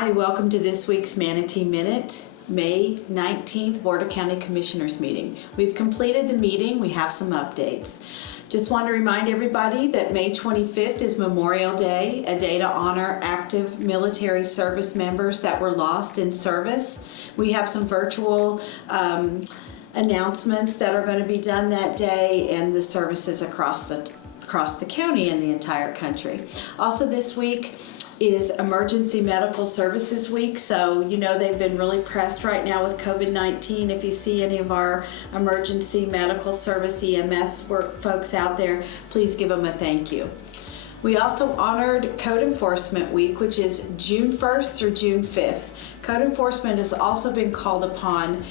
Hi, welcome to this week's Manatee Minute, May 19th Board of County Commissioners meeting. We've completed the meeting. We have some updates. Just want to remind everybody that May 25th is Memorial Day, a day to honor active military service members that were lost in service. We have some virtual announcements that are going to be done that day, and the services across the county and the entire country. Also this week is Emergency Medical Services Week, so you know they've been really pressed right now with COVID-19. If you see any of our emergency medical service EMS folks out there, please give them a thank you. We also honored Code Enforcement Week, which is June 1st through June 5th. Code enforcement has also been called upon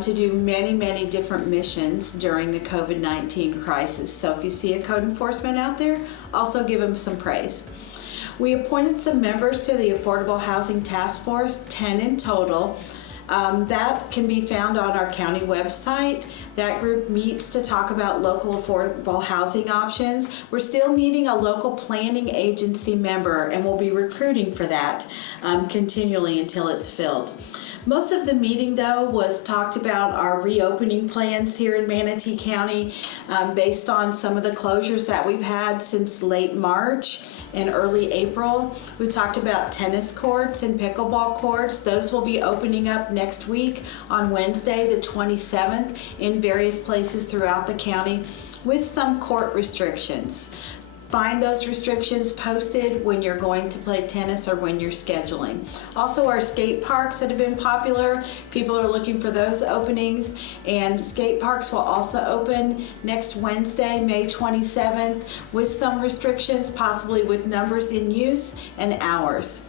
to do many different missions during the COVID-19 crisis. So if you see a code enforcement out there, also give them some praise. We appointed some members to the Affordable Housing Task Force, 10 in total. That can be found on our county website. That group meets to talk about local affordable housing options. We're still needing a local planning agency member, and we'll be recruiting for that continually until it's filled. Most of the meeting, though, was talked about our reopening plans here in Manatee County based on some of the closures that we've had since late March and early April. We talked about tennis courts and pickleball courts. Those will be opening up next week on Wednesday, the 27th, in various places throughout the county with some court restrictions. Find those restrictions posted when you're going to play tennis or when you're scheduling. Also, our skate parks that have been popular, people are looking for those openings, and skate parks will also open next Wednesday, May 27th, with some restrictions, possibly with numbers in use and hours.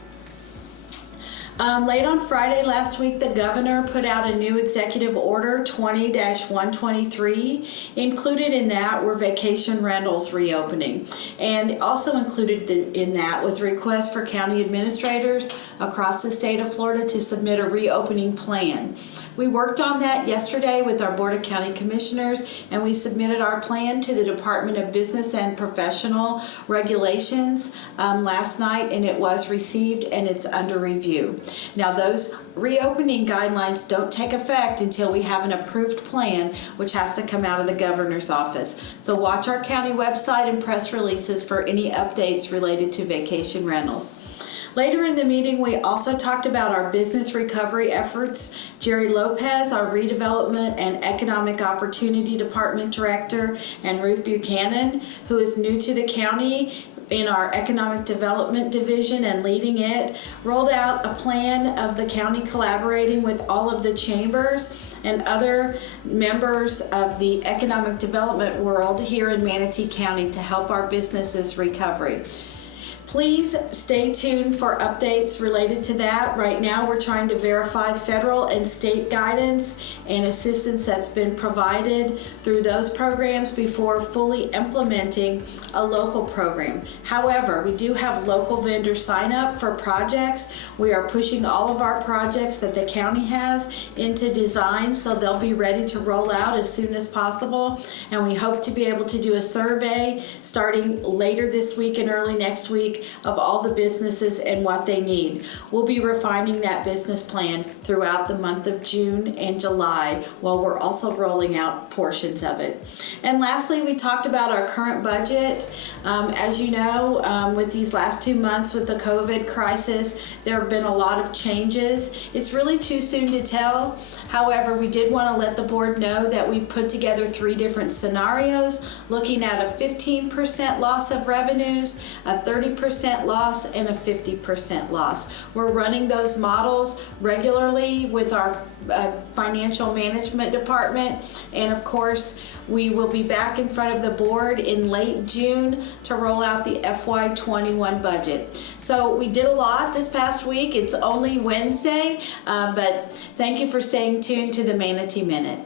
Late on Friday last week, the governor put out a new executive order, 20-123. Included in that were vacation rentals reopening. And also included in that was a request for county administrators across the state of Florida to submit a reopening plan. We worked on that yesterday with our Board of County Commissioners, and we submitted our plan to the Department of Business and Professional Regulations last night, and it was received and it's under review. Now, those reopening guidelines don't take effect until we have an approved plan, which has to come out of the governor's office. So watch our county website and press releases for any updates related to vacation rentals. Later in the meeting, we also talked about our business recovery efforts. Jerry Lopez, our Redevelopment and Economic Opportunity Department Director, and Ruth Buchanan, who is new to the county in our Economic Development Division and leading it, rolled out a plan of the county collaborating with all of the chambers and other members of the economic development world here in Manatee County to help our businesses recovery. Please stay tuned for updates related to that. Right now, we're trying to verify federal and state guidance and assistance that's been provided through those programs before fully implementing a local program. However, we do have local vendor sign up for projects. We are pushing all of our projects that the county has into design, so they'll be ready to roll out as soon as possible. And we hope to be able to do a survey starting later this week and early next week of all the businesses and what they need. We'll be refining that business plan throughout the month of June and July, while we're also rolling out portions of it. And lastly, we talked about our current budget. As you know, with these last 2 months with the COVID crisis, there have been a lot of changes. It's really too soon to tell. However, we did want to let the board know that we put together 3 different scenarios, looking at a 15% loss of revenues, a 30% loss, and a 50% loss. We're running those models regularly with our financial management department, and of course we will be back in front of the board in late June to roll out the FY21 budget. So we did a lot this past week. It's only Wednesday, but thank you for staying tuned to the Manatee Minute.